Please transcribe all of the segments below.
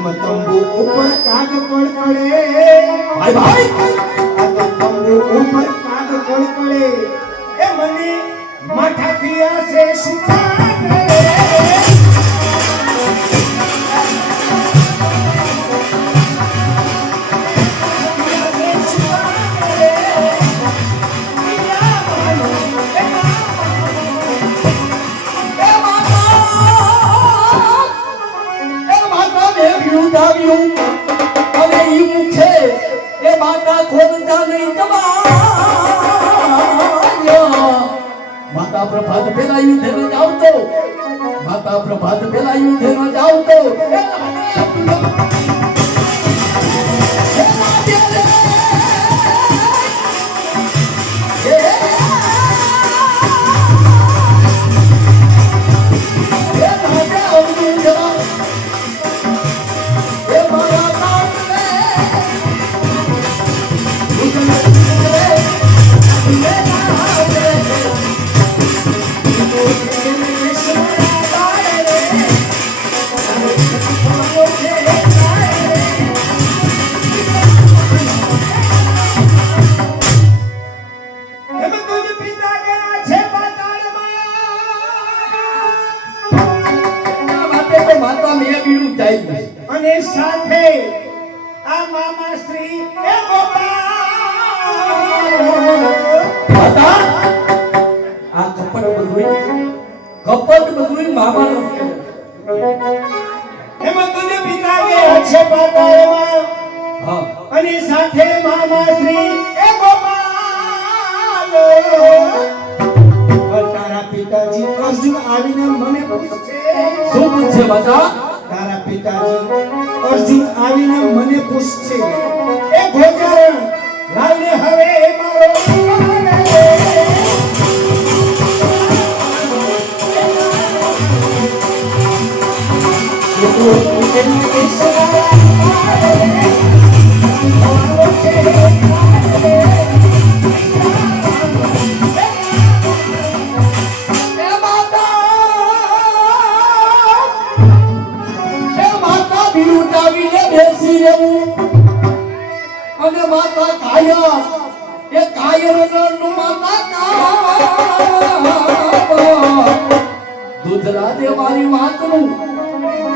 તંબુ ઉપર કાગ પડકડે ભાઈ ભાઈ આ તો તંબુ ઉપર કાગ પડકડે એ મને માથાથી આસે સુતાને અને ઈ મુખે એ માતા ખોદતા નહીં માતા પ્રભાત પેલા યુદ્ધે ન જાવ તો માતા પ્રભાત પેલા યુદ્ધે ન જાવ તો અને સાથે આ મામા શ્રી એ માતા આ કપટ બધું મામાનું એમાં તુજે પિતા ગયા છે પાતાળમાં હા અને સાથે મામા શ્રી એ ગોપાલ તારા પિતાજી અર્જુન આવીને મને પૂછે શું પૂછે માતા તારા પિતાજી અર્જુન આવીને મને પૂછશે એ ગોચરણ લાઈને હવે મારો અને માતા કાયા એ કાયરનું માતા દૂધલા દે મારી માતનું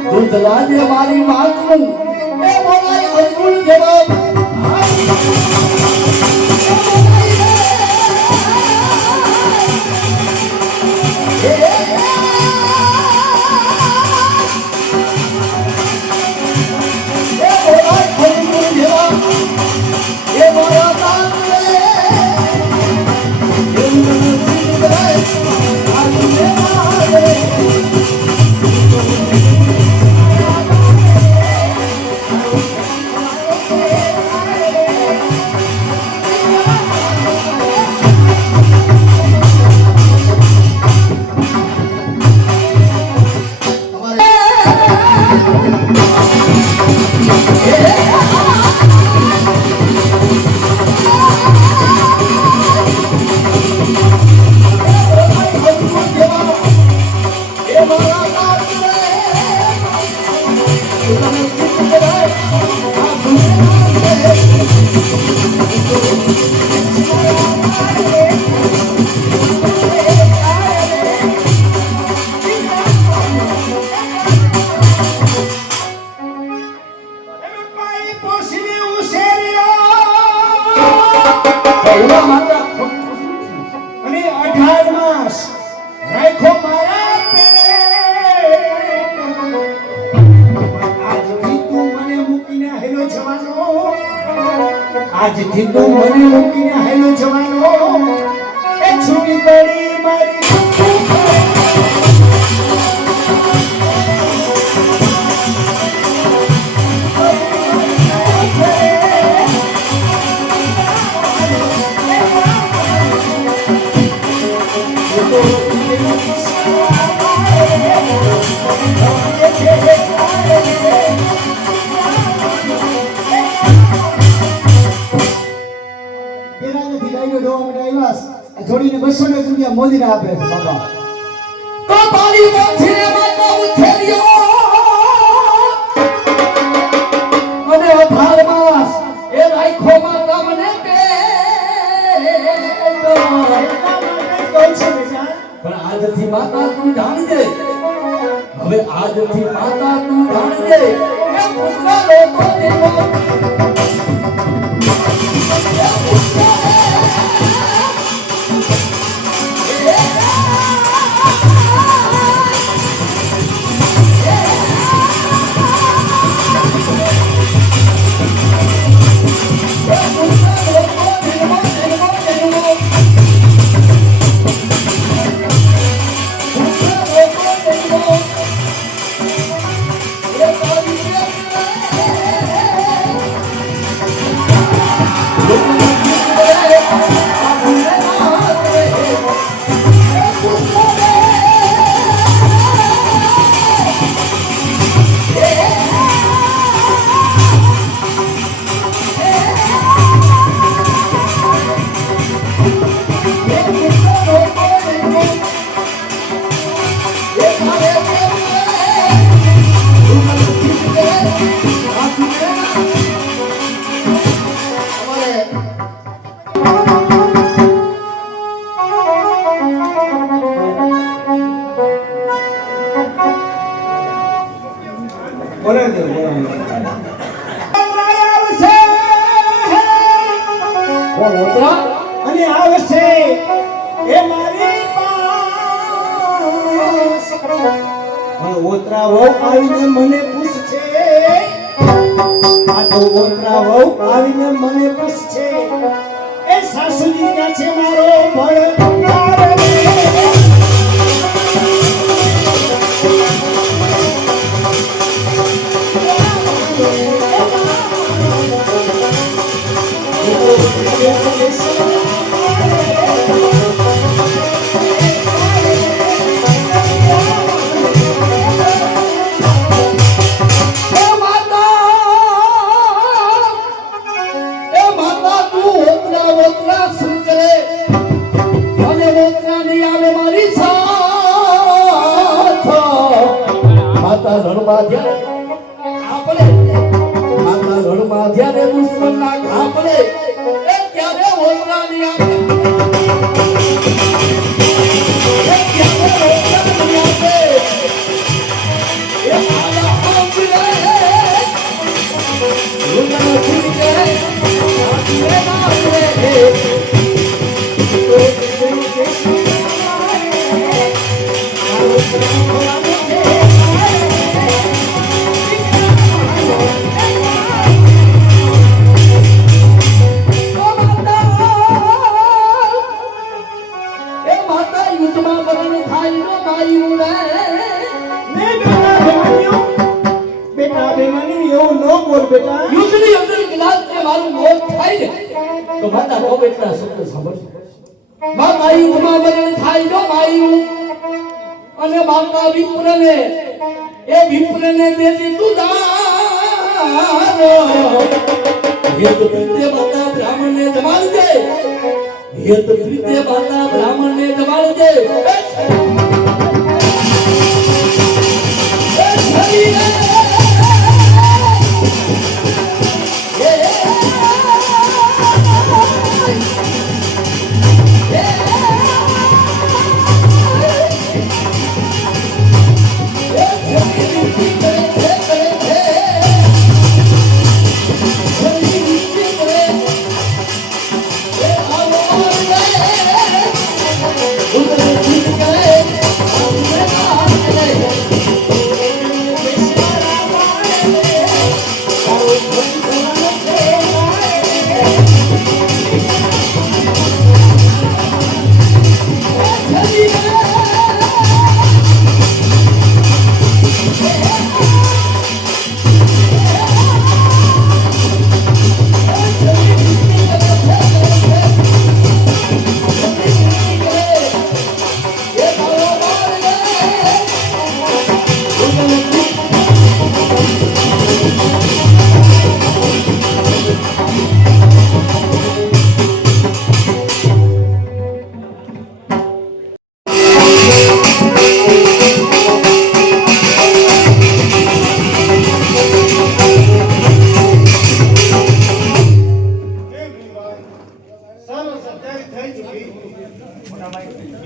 દૂધલા દે મારી માતનું એ બોલાય અર્જુન જવાબ અને 18 માસ રાખો મારા આજથી તું મને મૂકીને હેલો જવાનો આજથી તું મને મૂકીને હેલો જવાનો એ છૂટી પડી મારી જોડીને 200 રૂપિયા મોદીને આપે છે બાબા તો પાણી મોથીને માતા ઉછેર્યો ભાવમાં એ રાખો માતા મને પેટ એટલા માટે કહું છું બેટા. પણ આજથી માતા તું જાણજે હવે આજથી માતા તું જાણજે એ પુત્ર લોકો દેવો બોલાવી દો, બોલાવી દો. આવશે કોણ હોતા અને આવશે એ મારી પાસ. પણ ઓતરા વહુ આવીને મને પૂછશે, આ તો ઓતરા વહુ આવીને મને પૂછશે એ સાસુજી ક્યાં છે મારો ભણકાર રે. જ્યારે દુશ્મનના ઘા પડે એ ત્યારે ઓલરાની આવે એ ત્યારે ઓલરાની આવે એ આયા આવજે રૂના ફૂટે આખરે નારે બેટા યુદ્ધની અંદર કદાચ તે મારું મોત થાય ને તો માતા કહો એટલા શબ્દ સાંભળજો માં મારી ઉમા મરણ થાય જો મારી અને માતા વિપ્રને એ વિપ્રને દેતી તું દાન હેત પ્રીતે માતા બ્રાહ્મણને જમાડજે હેત પ્રીતે માતા બ્રાહ્મણને જમાડજે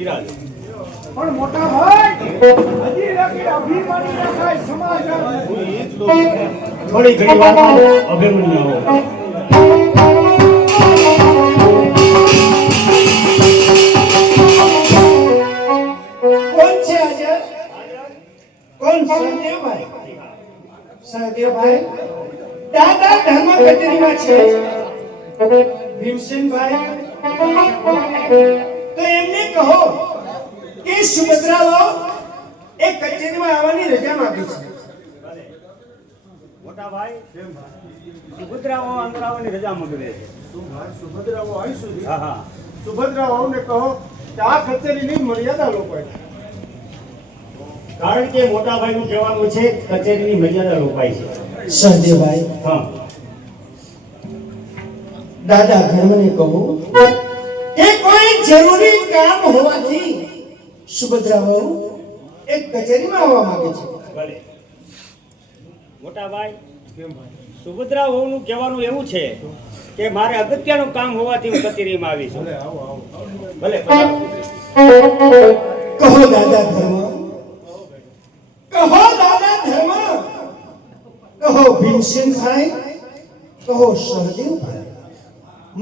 બિરાજો. પણ મોટા ભાઈ હજી લગી અભિમાની ના થાય સમાચાર થોડી ઘણી વારમાં અભિમન્યુ આવો. કોણ છે આજે? કોણ? સહદેવભાઈ. સહદેવભાઈ દાદા ધર્મ કચેરીમાં છે. ભીમસેનભાઈ તો એમને કહો કે સુભદ્રાઓ એ કચેરીમાં આવવાની રજા માંગે છે. મોટા ભાઈ સુભદ્રાઓ અંદર આવવાની રજા માંગે છે. સુભદ્રાઓ આવી સુધી હા હા સુભદ્રાઓને કહો કે આ કચેરીની મર્યાદા લોપાય. કારણ કે મોટા ભાઈનું કહેવાનું છે કચેરીની મર્યાદા રોપાય છે. સહદેવભાઈ હા દાદા ધર્મને કહો કે કોઈ જરૂરી કામ હોવાથી સુભદ્રાઓ એક કચેરીમાં આવવા માંગે છે. ભલે મોટા ભાઈ સુભદ્રા વહુનું કહેવાનું એવું છે કે મારે અગત્યનું કામ હોવાથી હું કચેરીમાં આવી છું. ભલે પધારો. કહો દાદા ધર્મ, કહો દાદા ધર્મ, કહો ભીમસેનભાઈ, કહો સહદેવભાઈ.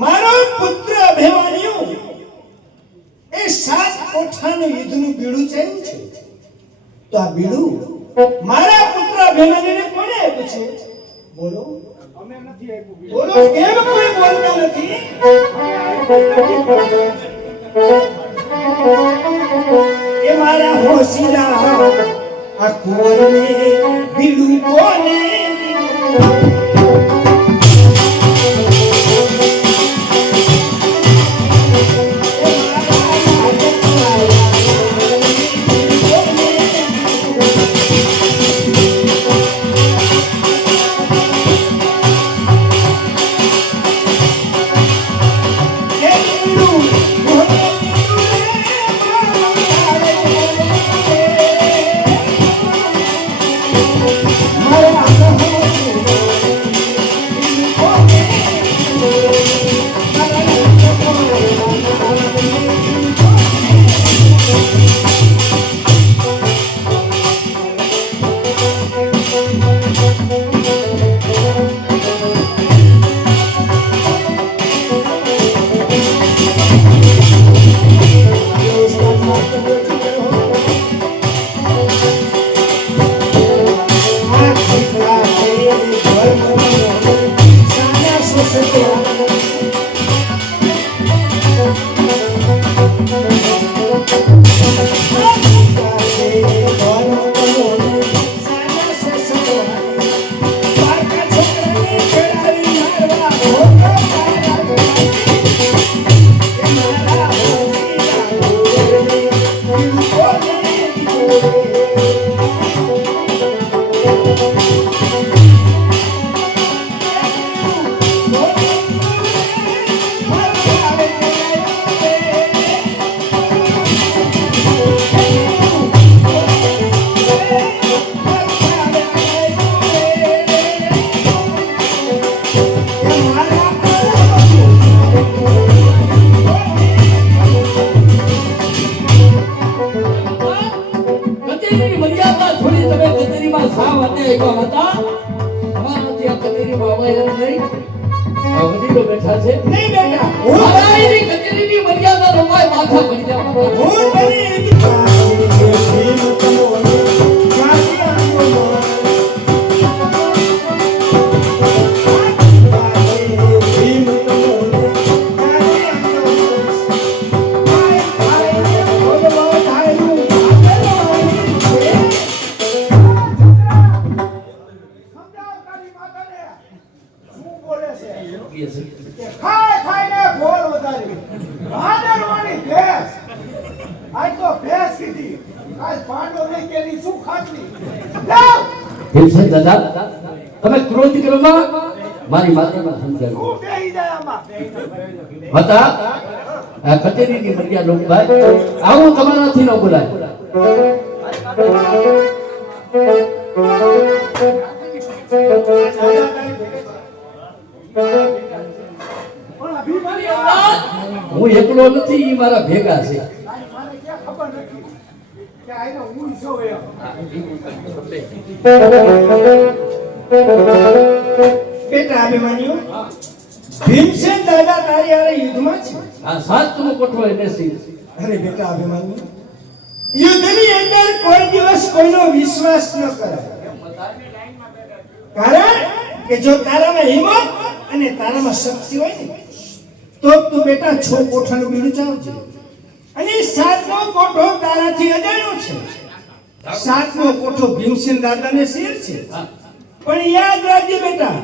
મારો પુત્ર અભિમાન્યુ એ 7 કોઠાનું યુદ્ધનું બીડું ચાલ્યું છે. તો આ બીડું મારા પુત્ર અભિમાન્યુને કોણે આપ્યું છે? બોલો અમે નથી આપ્યું. બોલો, કેમ કોઈ બોલતા નથી? એ મારા હોશિયાર આ કુંવરને બીડું કોને કચેરીની મર્યાદા છોડી તમે કચેરીમાં શા માટે આવ્યા હતા? અમારાથી આ કચેરીમાં અવાય નહીં. આ વડીલો બેઠા છે. નહીં બેટા, હું મહારાજની કચેરીની મર્યાદા રોકાય માથા પડી જવા. હું બની સમજાવ તારી માતાને શું બોલે છે? Yes, sir. કે ખાય ખાઈને બોલ વધારી. ભાદરવાની ભેંસ. આજ તો ભેંસ કીધી. આજ ભાંડો નહીં કેની શું ખાતી? લાવ! ભીમસેન દાદા, તમે ક્રોધ કરવામાં મારી માતાને સમજાવ્યું. શું બેહી જાય આમાં? હતા આ કચેરીની મર્યાદા રોકાય. આવું તમારાથી ન બોલાય. પણ અભિમાની હું એકલો નથી, ઈ મારા ભેગા છે. તારી માને ક્યાં બેટા અભિમન્યુ, ભીમસેન દાદા તારી હારે યુદ્ધમાં છે. આ સાતમો કોઠો એને સી અરે બેટા અભિમન્યુ, યુદ્ધની અંદર કોઈ દિવસ કોઈનો વિશ્વાસ ન કરાય. કારણ કે જો તારામાં હિંમત અને તારામાં શક્તિ હોય ને તો તું બેટા 6 કોઠાનું બીડું ચાવજે. અને 7મો કોઠો તારાથી અજાણ્યો છે. 7મો કોઠો ભીમસેન દાદાને શેર છે. પણ યાદ રાખજે બેટા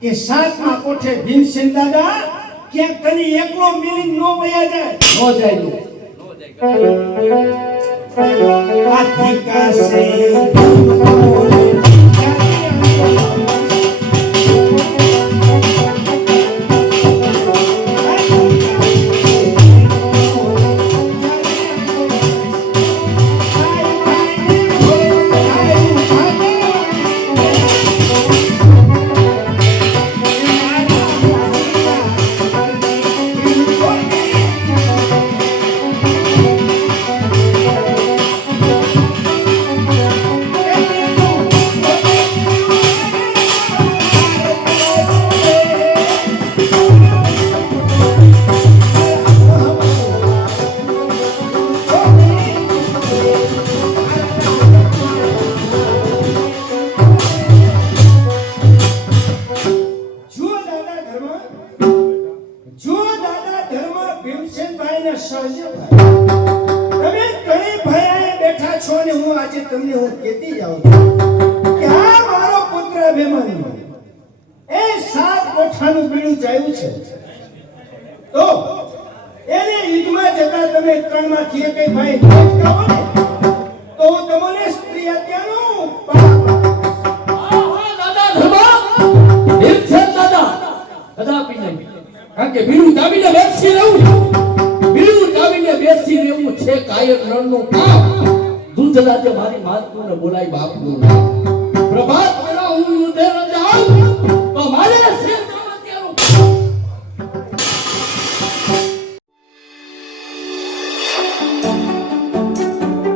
કે 7મા કોઠે ભીમસેન દાદા ક્યાંક તને એકલો મિલી નો વયા જાય. નો જાય નો. આધિકા સે મારી માતનું ને બોલાય બાપનું. પ્રભાત પેલા હું યુદ્ધે